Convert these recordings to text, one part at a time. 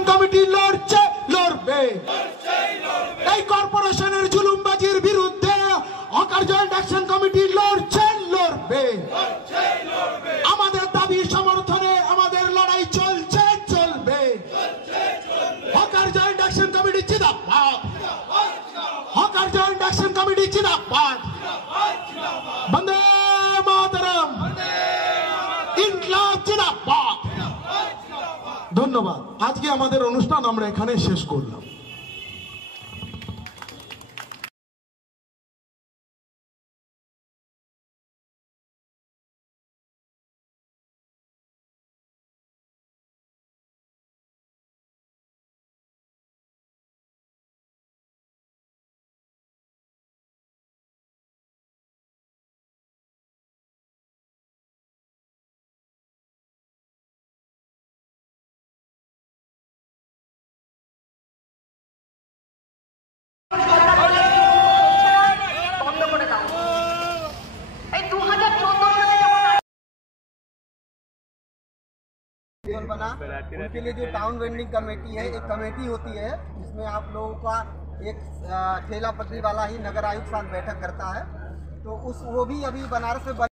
Action committee লড়বে। এই কর্পোরেশনের জুলুমবাজির বিরুদ্ধে হকার জয়েন্ট অ্যাকশন কমিটি লড়বে। আমাদের দাবি সমর্থনে আমাদের লড়াই চলবে। হকার জয়েন্ট অ্যাকশন কমিটি জিন্দাবাদ। হকার জয়েন্ট অ্যাকশন কমিটি জিন্দাবাদ। বন্দে মাতরম। ইনকলাব জিন্দাবাদ। ধন্যবাদ। আজকে আমাদের অনুষ্ঠান আমরা এখানে শেষ করলাম। बना उनके लिए जो टाउन वेंडिंग कमेटी है, एक कमेटी होती है जिसमें आप लोगों का एक ठेला पटरी वाला ही नगर आयुक्त साथ बैठक करता है। तो वो भी अभी बनारस में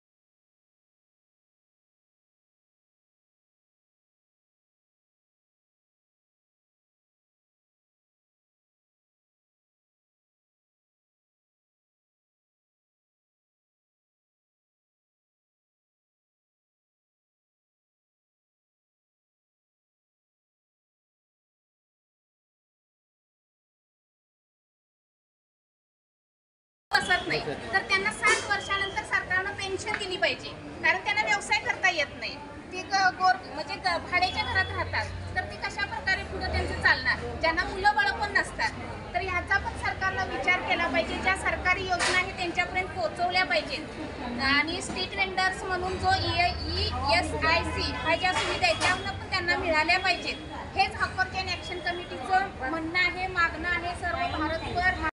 बसत नाही तर त्यांना 60 वर्षानंतर सरकारनं पेन्शन दिली पाहिजे, कारण त्यांना व्यवसाय करता येत नाही। ते म्हणजे भाड्याच्या घरात राहतात, तर ते कशा प्रकारे पुढे त्यांचं चालणार, ज्यांना मुलं बाळ पण नसतात। तर ह्याचा पण सरकारनं विचार केला पाहिजे, ज्या सरकारी योजना आहे त्यांच्यापर्यंत पोहोचवल्या पाहिजेत। आणि स्ट्रीट वेंडर्स म्हणून जो ESIC ह्या ज्या सुविधा आहेत त्या पण त्यांना मिळाल्या पाहिजेत। हेच हक्कर जन ॲक्शन कमिटीचं म्हणणं आहे, मागणं आहे सर्व भारतभर।